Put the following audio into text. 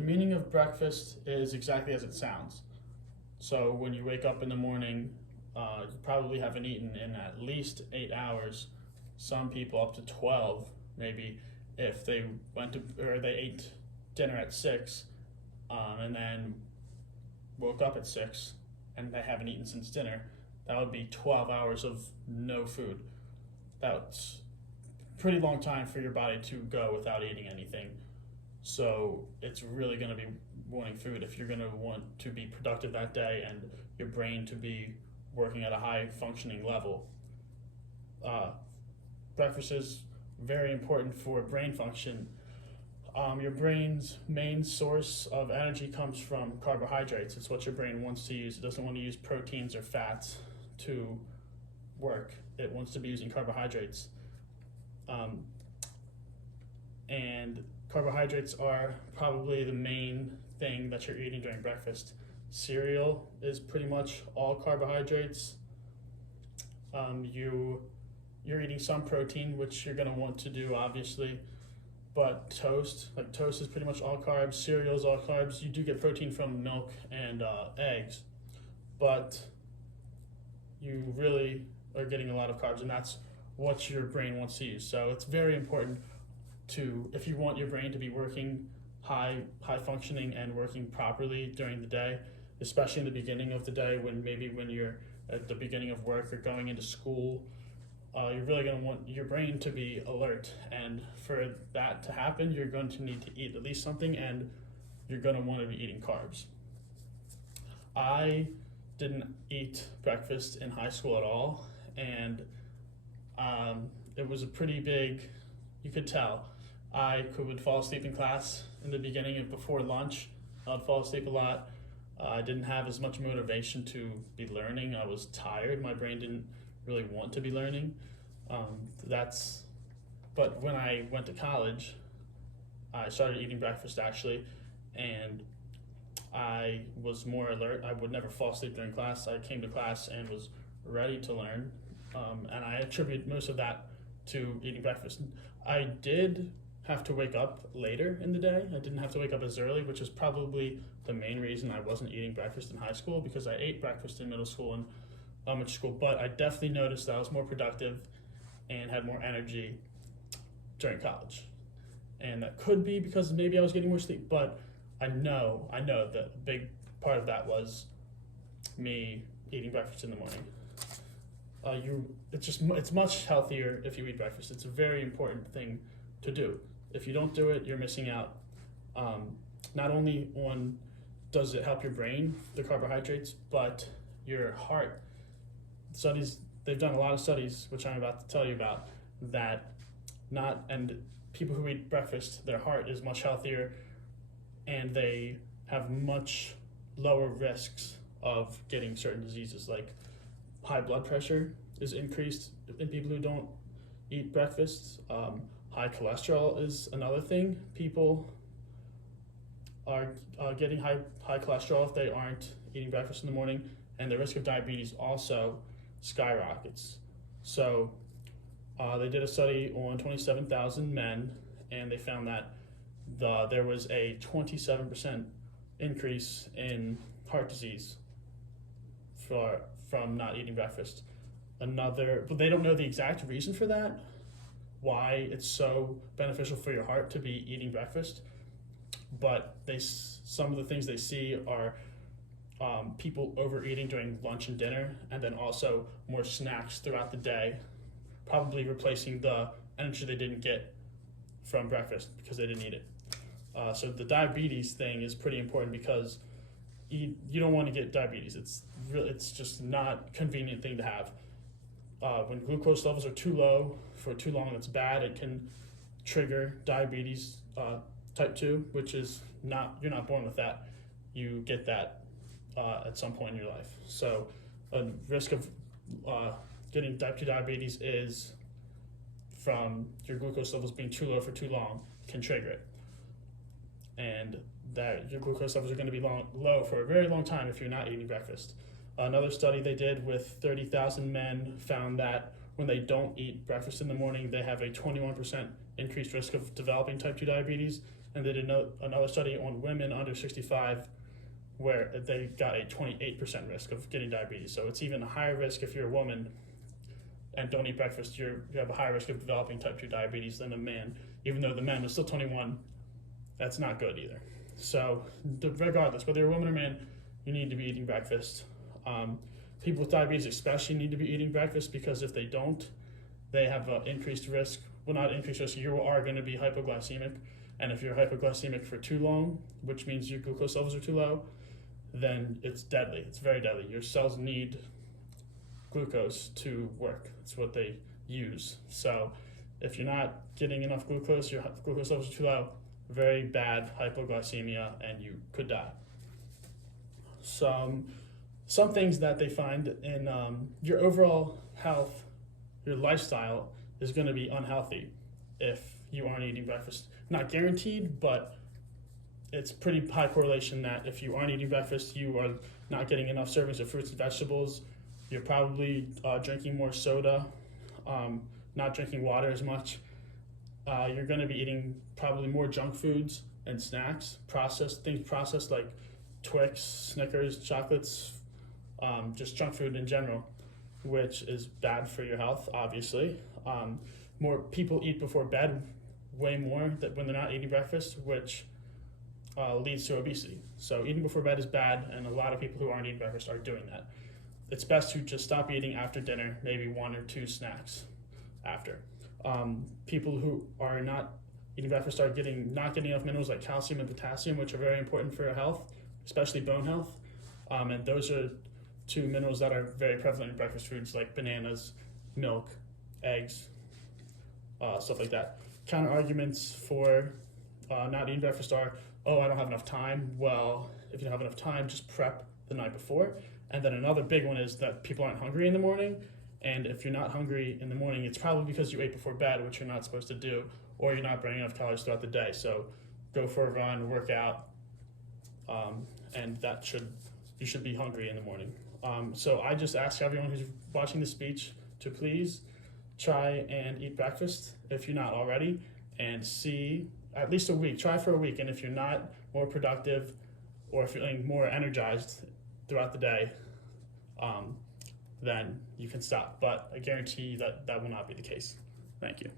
The meaning of breakfast is exactly as it sounds. So when you wake up in the morning, you probably haven't eaten in at least 8 hours. Some people up to 12, maybe, if they went to or they ate dinner at 6, and then woke up at 6, and they haven't eaten since dinner. That would be 12 hours of no food. That's a pretty long time for your body to go without eating anything. So it's really going to be wanting food if you're going to want to be productive that day and your brain to be working at a high functioning level. Breakfast is very important for brain function. Your brain's main source of energy comes from carbohydrates. It's what your brain wants to use. It doesn't want to use proteins or fats to work. It wants to be using carbohydrates. And carbohydrates are probably the main thing that you're eating during breakfast. Cereal is pretty much all carbohydrates. You're eating some protein, which you're going to want to do, obviously. But toast is pretty much all carbs. Cereal is all carbs. You do get protein from milk and eggs, but you really are getting a lot of carbs, and that's what your brain wants to use. So it's very important if you want your brain to be working high functioning and working properly during the day, especially in the beginning of the day when you're at the beginning of work or going into school. You're really going to want your brain to be alert, and for that to happen, you're going to need to eat at least something, and you're going to want to be eating carbs. I didn't eat breakfast in high school at all, and it was a pretty big, you could tell. I would fall asleep in class in the beginning and before lunch. I would fall asleep a lot. I didn't have as much motivation to be learning. I was tired. My brain didn't really want to be learning. But when I went to college, I started eating breakfast actually, and I was more alert. I would never fall asleep during class. I came to class and was ready to learn, and I attribute most of that to eating breakfast. I did have to wake up later in the day. I didn't have to wake up as early, which is probably the main reason I wasn't eating breakfast in high school, because I ate breakfast in middle school and elementary school, but I definitely noticed that I was more productive and had more energy during college. And that could be because maybe I was getting more sleep, but I know that a big part of that was me eating breakfast in the morning. It's much healthier if you eat breakfast. It's a very important thing to do. If you don't do it, you're missing out. Not only does it help your brain, the carbohydrates, but your heart. They've done a lot of studies, which I'm about to tell you about, and people who eat breakfast, their heart is much healthier, and they have much lower risks of getting certain diseases, like high blood pressure is increased in people who don't eat breakfast. High cholesterol is another thing. People are getting high cholesterol if they aren't eating breakfast in the morning, and the risk of diabetes also skyrockets. So they did a study on 27,000 men, and they found that there was a 27% increase in heart disease from not eating breakfast. But they don't know the exact reason for that, why it's so beneficial for your heart to be eating breakfast. But some of the things they see are people overeating during lunch and dinner, and then also more snacks throughout the day, probably replacing the energy they didn't get from breakfast because they didn't eat it. So the diabetes thing is pretty important because you don't want to get diabetes. It's just not a convenient thing to have. When glucose levels are too low for too long, it's bad. It can trigger diabetes type 2, which is you're not born with that. You get that at some point in your life. So a risk of getting type 2 diabetes is from your glucose levels being too low for too long can trigger it. And that your glucose levels are going to be low for a very long time if you're not eating breakfast. Another study they did with 30,000 men found that when they don't eat breakfast in the morning, they have a 21% increased risk of developing type 2 diabetes, and they did another study on women under 65 where they got a 28% risk of getting diabetes. So it's even a higher risk if you're a woman and don't eat breakfast. You have a higher risk of developing type 2 diabetes than a man. Even though the man was still 21, that's not good either. So regardless, whether you're a woman or man, you need to be eating breakfast. People with diabetes especially need to be eating breakfast, because if they don't, they have an increased risk. Well, not increased risk, you are going to be hypoglycemic. And if you're hypoglycemic for too long, which means your glucose levels are too low, then it's deadly. It's very deadly. Your cells need glucose to work. It's what they use. So if you're not getting enough glucose, your glucose levels are too low, very bad hypoglycemia, and you could die. Some things that they find in your overall health, your lifestyle is going to be unhealthy if you aren't eating breakfast. Not guaranteed, but it's pretty high correlation that if you aren't eating breakfast, you are not getting enough servings of fruits and vegetables. You're probably drinking more soda, not drinking water as much. You're going to be eating probably more junk foods and snacks, processed like Twix, Snickers, chocolates, just junk food in general, which is bad for your health, obviously. More people eat before bed, way more when they're not eating breakfast, which leads to obesity. So eating before bed is bad, and a lot of people who aren't eating breakfast are doing that. It's best to just stop eating after dinner, maybe 1 or 2 snacks after. People who are not eating breakfast are not getting enough minerals like calcium and potassium, which are very important for your health, especially bone health. And those are 2 minerals that are very prevalent in breakfast foods like bananas, milk, eggs, stuff like that. Counter arguments for not eating breakfast are, I don't have enough time. Well, if you don't have enough time, just prep the night before. And then another big one is that people aren't hungry in the morning. And if you're not hungry in the morning, it's probably because you ate before bed, which you're not supposed to do, or you're not burning enough calories throughout the day. So go for a run, work out, and you should be hungry in the morning. So I just ask everyone who's watching this speech to please try and eat breakfast if you're not already, and see at least a week. Try for a week, and if you're not more productive or feeling more energized throughout the day, then you can stop. But I guarantee that will not be the case. Thank you.